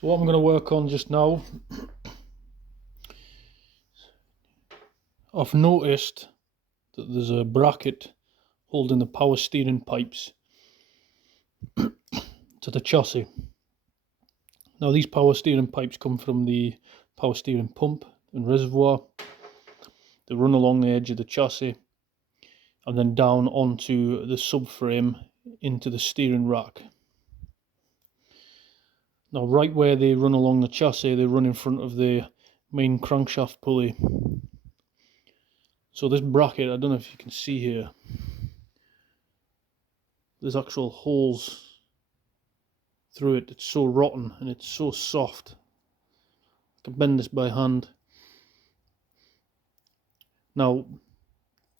So what I'm going to work on just now, I've noticed that there's a bracket holding the power steering pipes to the chassis. Now these power steering pipes come from the power steering pump and reservoir. They run along the edge of the chassis and then down onto the subframe into the steering rack. Now right where they run along the chassis, they run in front of the main crankshaft pulley. So this bracket, I don't know if you can see here, there's actual holes through it. It's so rotten and it's so soft. I can bend this by hand. Now,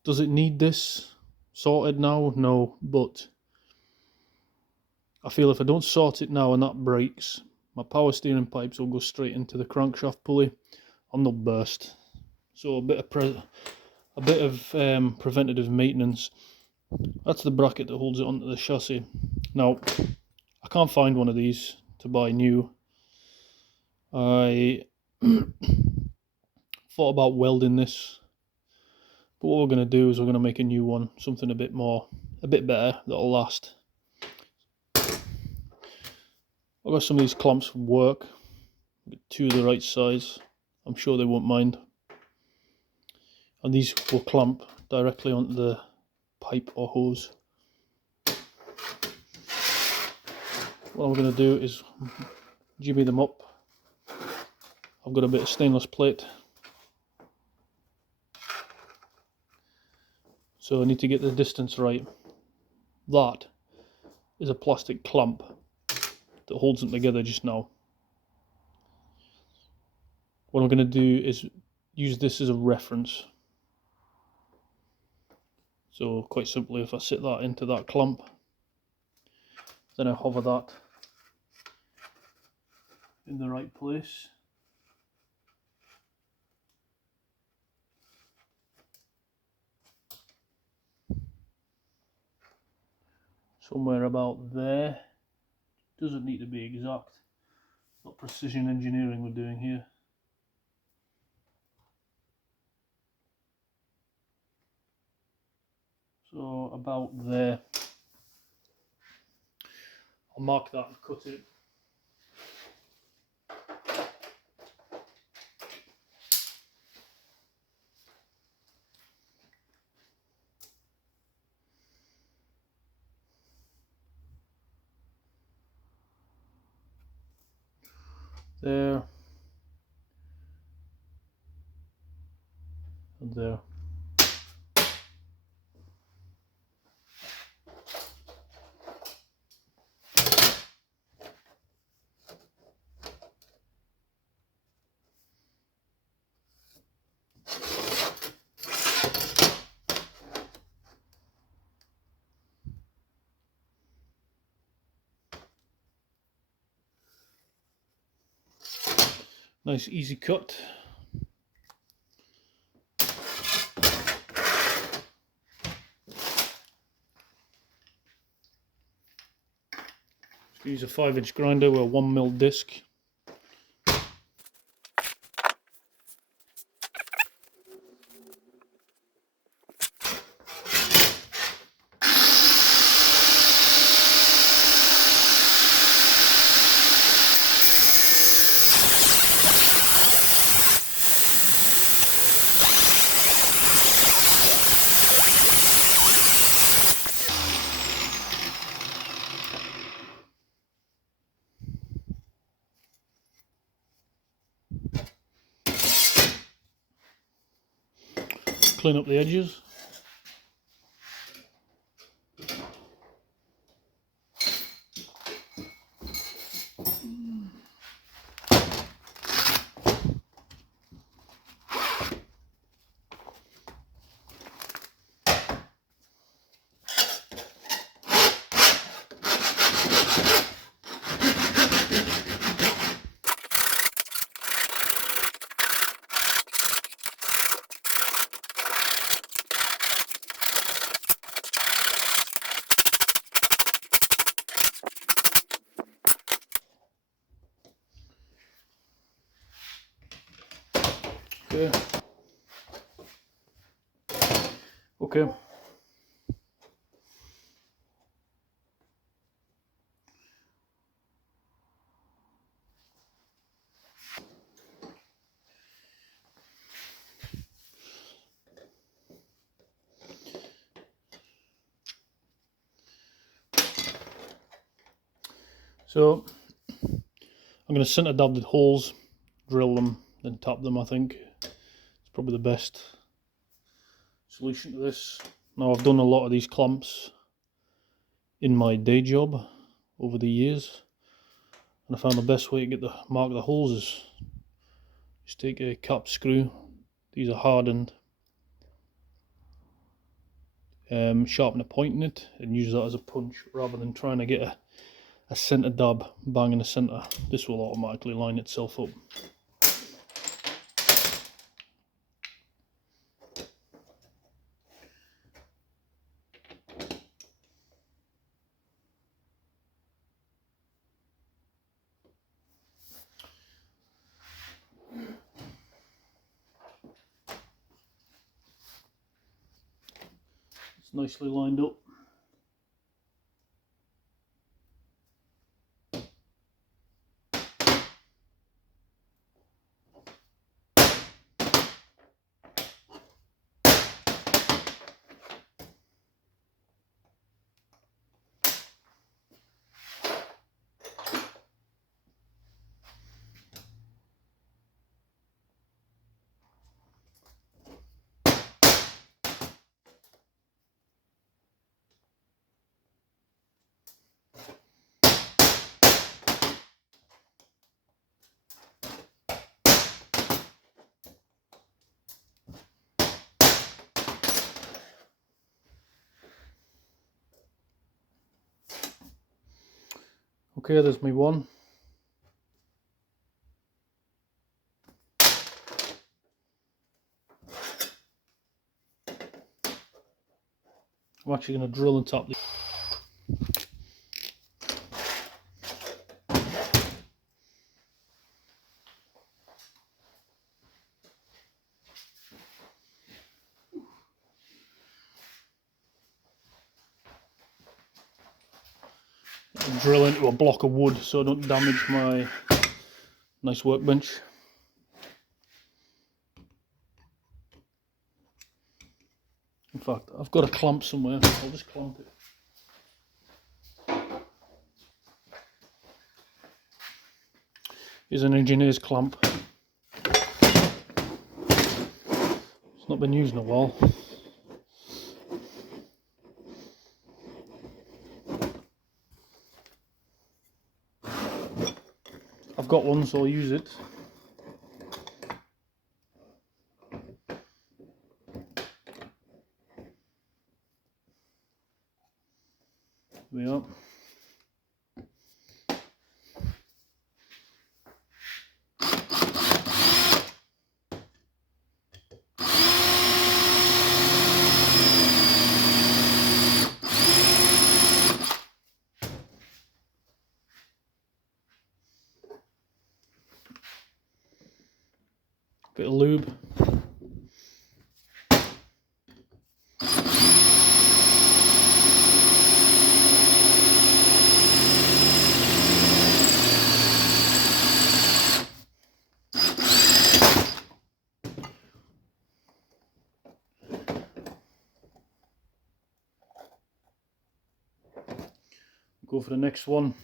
does it need this sorted now? No, but I feel if I don't sort it now and that breaks, my power steering pipes will go straight into the crankshaft pulley and they'll burst. So a bit of preventative maintenance. That's the bracket that holds it onto the chassis. Now, I can't find one of these to buy new. I thought about welding this, but what we're going to do is we're going to make a new one, something a bit better, that'll last. I've got some of these clamps from work, two of the right size, I'm sure they won't mind. And these will clamp directly onto the pipe or hose. What I'm going to do is jimmy them up. I've got a bit of stainless plate, so I need to get the distance right. That is a plastic clamp that holds them together just now. What I'm going to do is use this as a reference. So quite simply, if I sit that into that clamp, then I hover that in the right place. Somewhere about there. Doesn't need to be exact. Not precision engineering we're doing here. So about there. I'll mark that and cut it. There. And there. Nice easy cut. Just use a 5-inch grinder with a 1mm disc. Clean up the edges. Okay. So I'm going to centre dab the holes, drill them, then tap them. I think it's probably the best solution to this. Now, I've done a lot of these clamps in my day job over the years, and I found the best way to get the mark the holes is just take a cap screw. These are hardened. Sharpen a point in it and use that as a punch rather than trying to get a centre dab bang in the centre. This will automatically line itself up. It's nicely lined up. Okay, there's my one. I'm actually going to drill and tap this. Drill into a block of wood so I don't damage my nice workbench. In fact, I've got a clamp somewhere. I'll just clamp it. Here's an engineer's clamp. It's not been used in a while. I've got one, so I'll use it. There we are. Bit of lube. Go for the next one.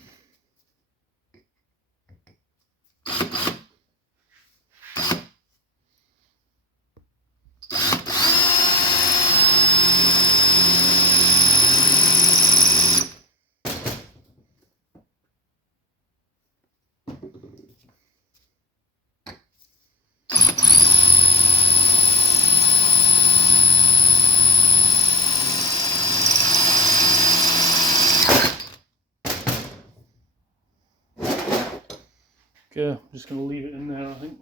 Okay, I'm just going to leave it in there, I think.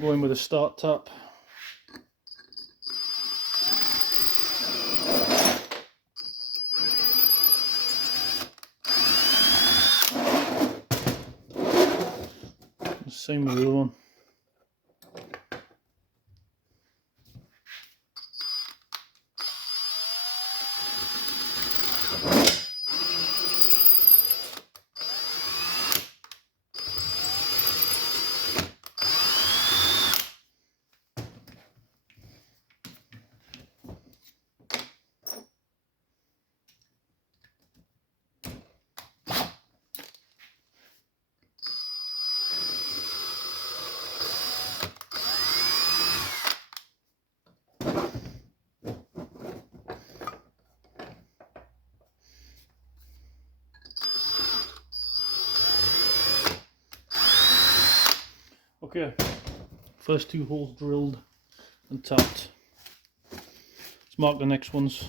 Going with a start tap. Same with the other one. Okay, first 2 holes drilled and tapped. Let's mark the next ones.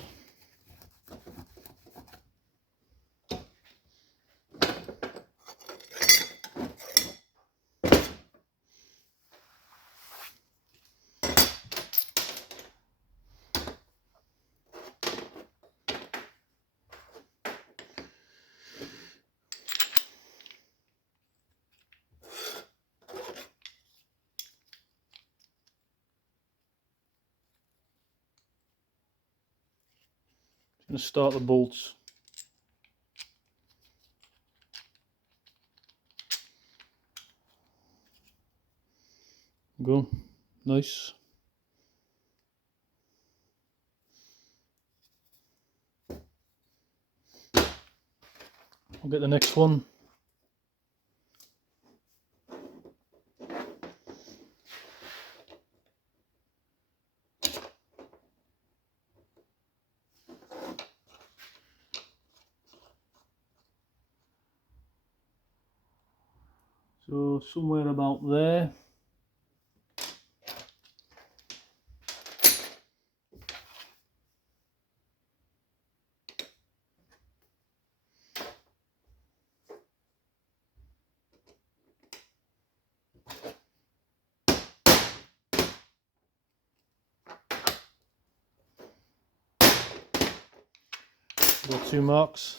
Going to start the bolts. Go, nice. I'll get the next one. So somewhere about there. Got 2 marks.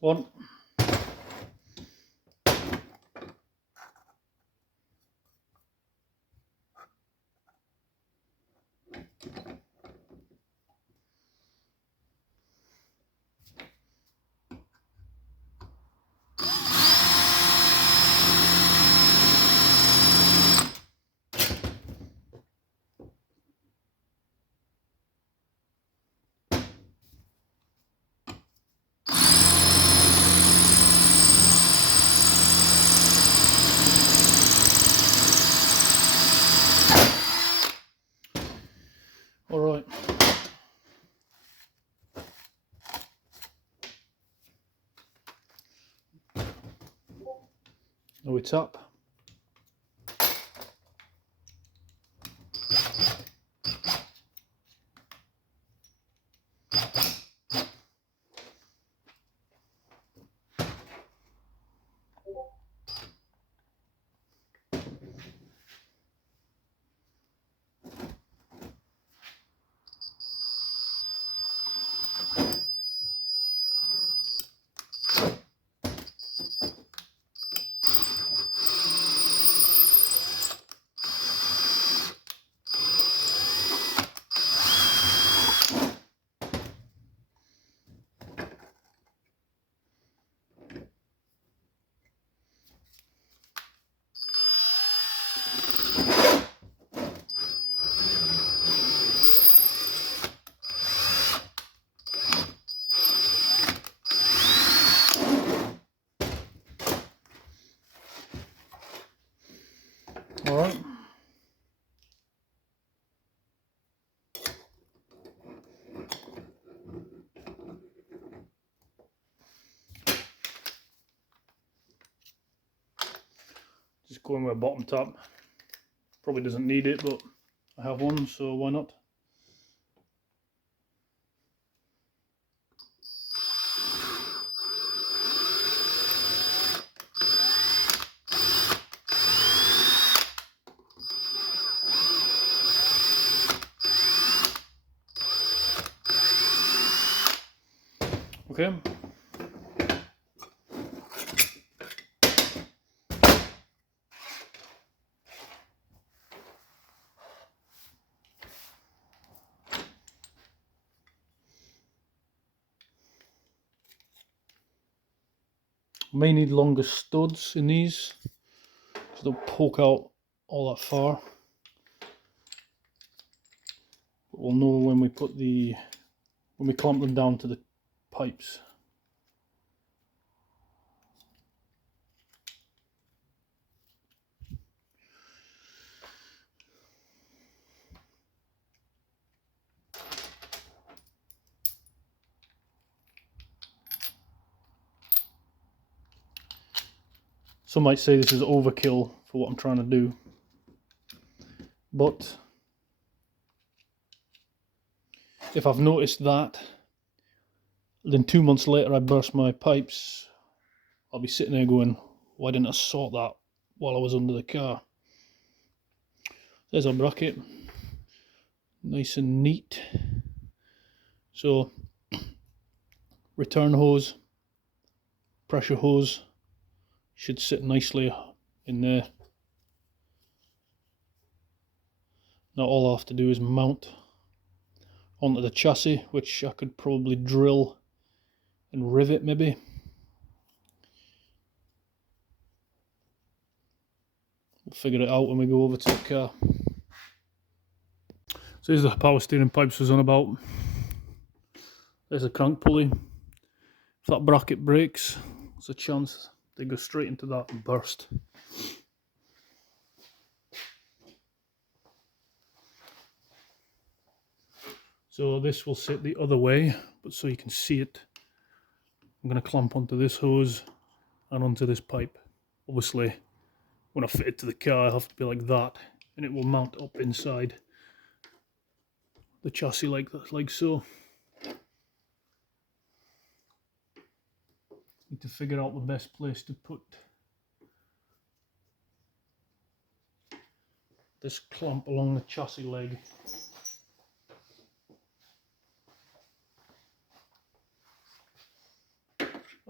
One. All right. Now we tap. just going with a bottom tap. Probably doesn't need it, but I have one, so why not? Okay. May need longer studs in these because they'll poke out all that far. But we'll know when we clamp them down to the pipes. Some might say this is overkill for what I'm trying to do, but if I've noticed that, then 2 months later I burst my pipes, I'll be sitting there going, why didn't I sort that while I was under the car? There's our bracket, nice and neat. So, return hose, pressure hose, should sit nicely in there. Now all I have to do is mount onto the chassis, which I could probably drill and rivet maybe. We'll figure it out when we go over to the car. So here's the power steering pipes I was on about. There's a crank pulley. If that bracket breaks, there's a chance they go straight into that and burst. So this will sit the other way, but so you can see it, I'm going to clamp onto this hose and onto this pipe. Obviously, when I fit it to the car, I have to be like that, and it will mount up inside the chassis like that, like so. Need to figure out the best place to put this clamp along the chassis leg.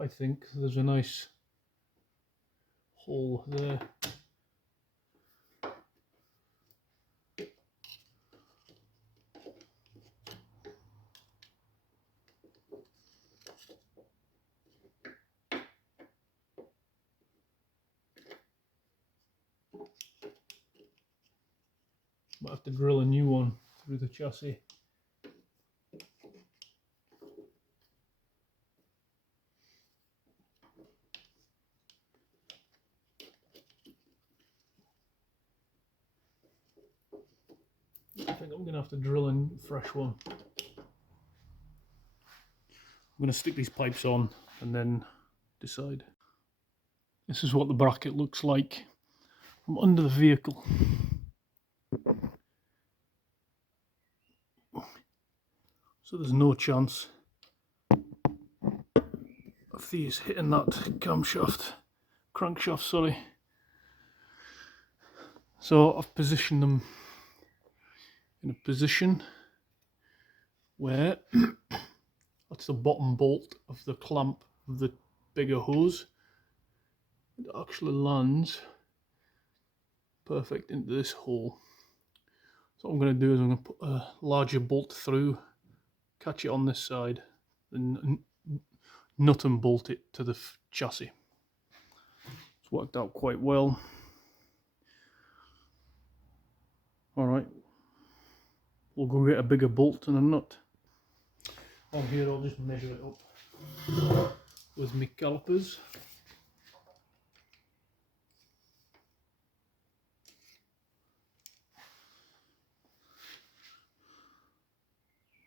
I think there's a nice hole there. Might have to drill a new one through the chassis. I think I'm going to have to drill a fresh one. I'm going to stick these pipes on and then decide. This is what the bracket looks like from under the vehicle. So there's no chance of these hitting that crankshaft, sorry. So I've positioned them in a position where that's the bottom bolt of the clamp of the bigger hose. It actually lands perfect into this hole. So what I'm going to do is I'm going to put a larger bolt through, catch it on this side, and nut and bolt it to the chassis. It's worked out quite well. Alright, we'll go get a bigger bolt and a nut. On here I'll just measure it up with my calipers.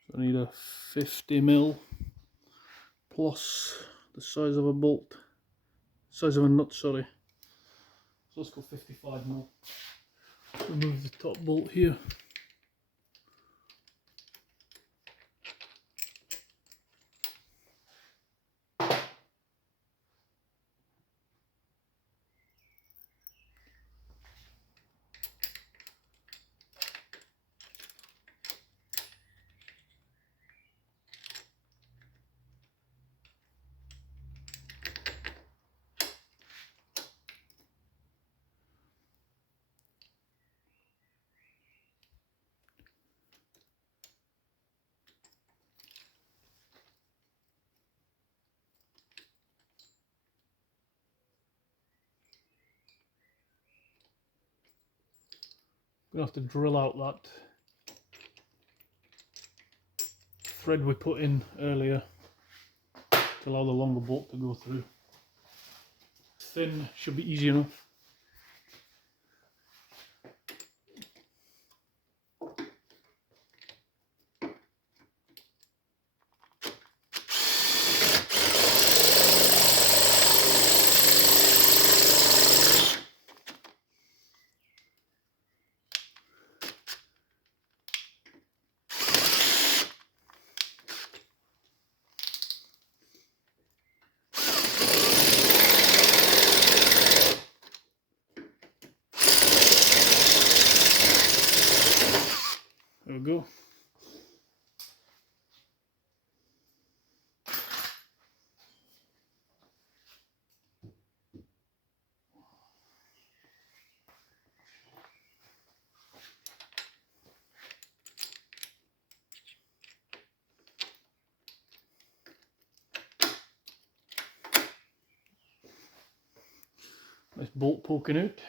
So I need a 50mm plus the size of a bolt, size of a nut, sorry. So let's go 55 mil. Remove the top bolt here. I'm going to have to drill out that thread we put in earlier to allow the longer bolt to go through. Thin should be easy enough. There we go. Nice bolt poking out.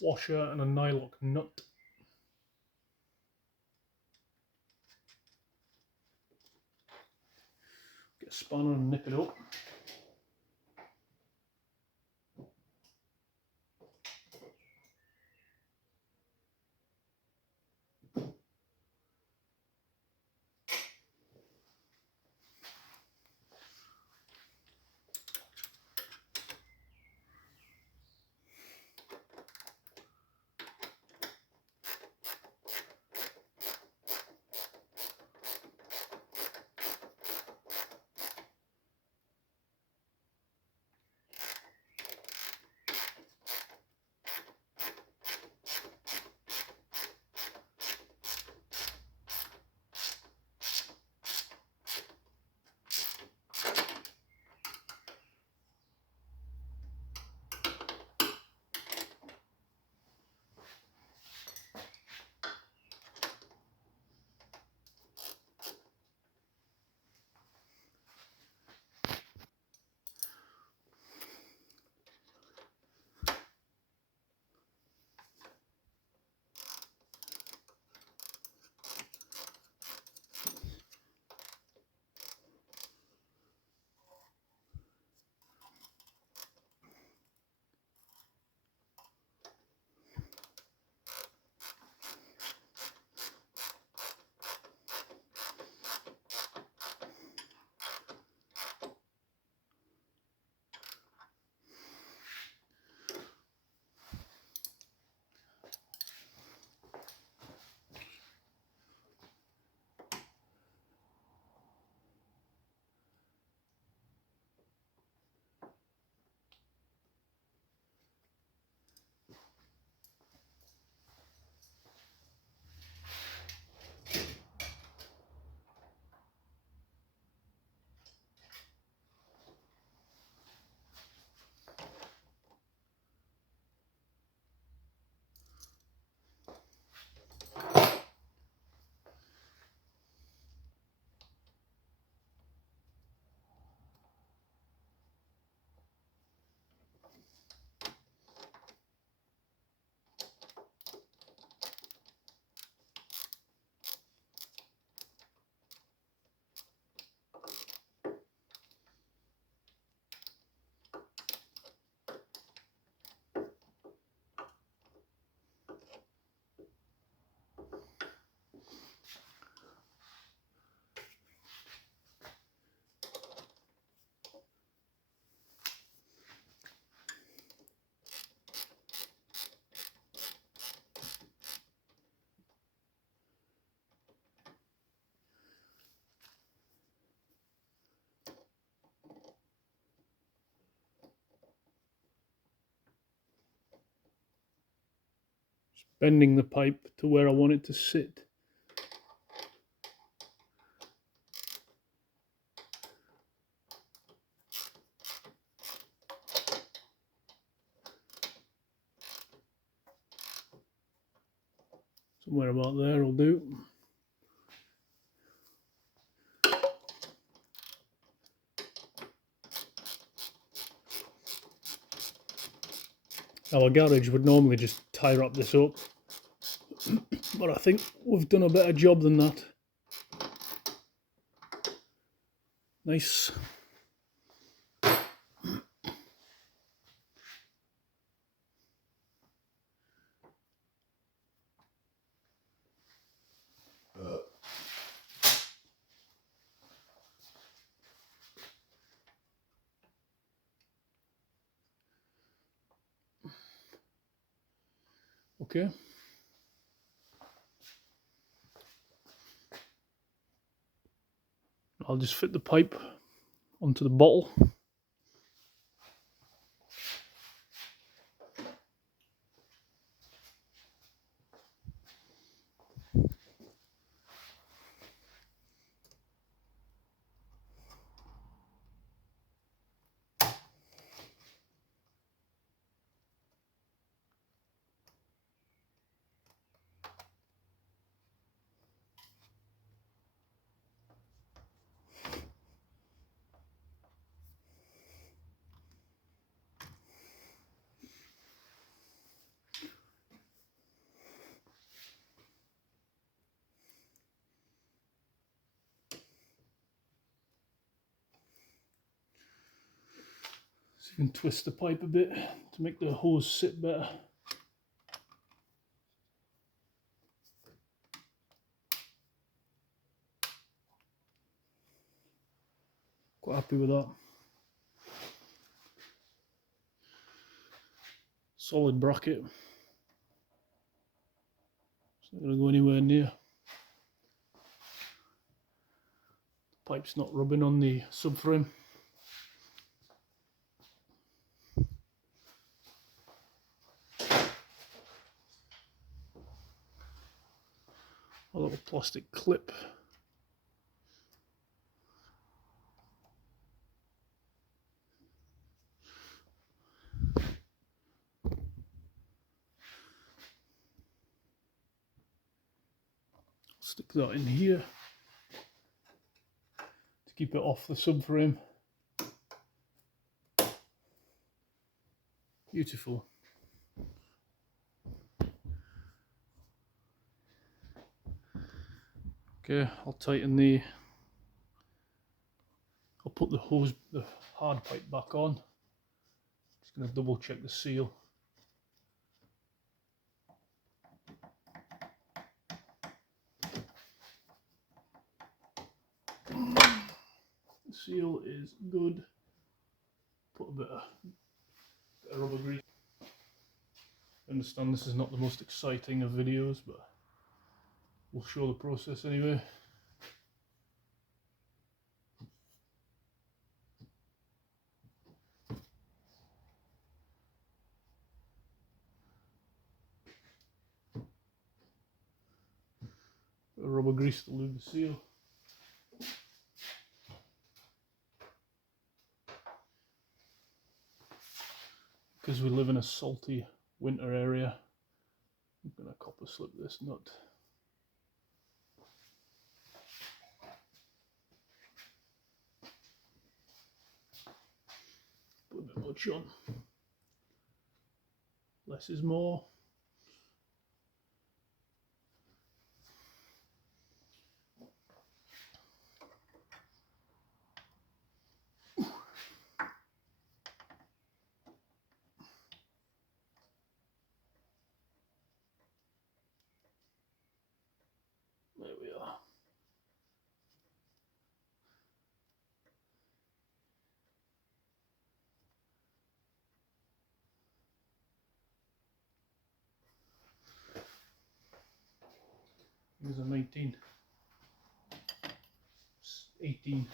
Washer and a nylock nut. Get a spanner and nip it up. bending the pipe to where I want it to sit. Somewhere about there will do. Our garage would normally just tie wrap this up, but I think we've done a better job than that. Nice. Okay. I'll just fit the pipe onto the bottle. So you can twist the pipe a bit to make the hose sit better. Quite happy with that. Solid bracket. It's not going to go anywhere near. The pipe's not rubbing on the subframe. A little plastic clip. Stick that in here to keep it off the subframe. Beautiful. Okay, I'll put the hard pipe back on. Just going to double check the seal. The seal is good. Put a bit of rubber grease. I understand this is not the most exciting of videos, but we'll show the process anyway. Rubber grease to lube the seal. Because we live in a salty winter area, I'm going to copper slip this nut. Put a bit much on. Less is more. There we are. Here's a 19. 18.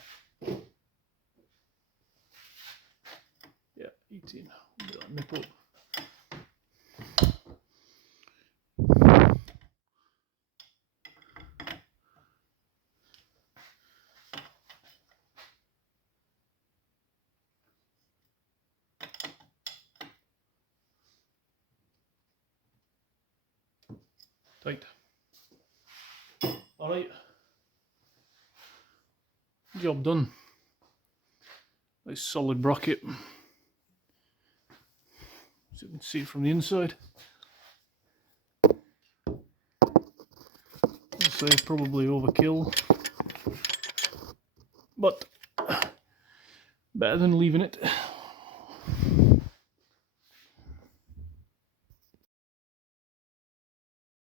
Yeah, 18. Nipple. Tight. Alright. Job done. Nice solid bracket. So you can see it from the inside. I'd say probably overkill, but better than leaving it.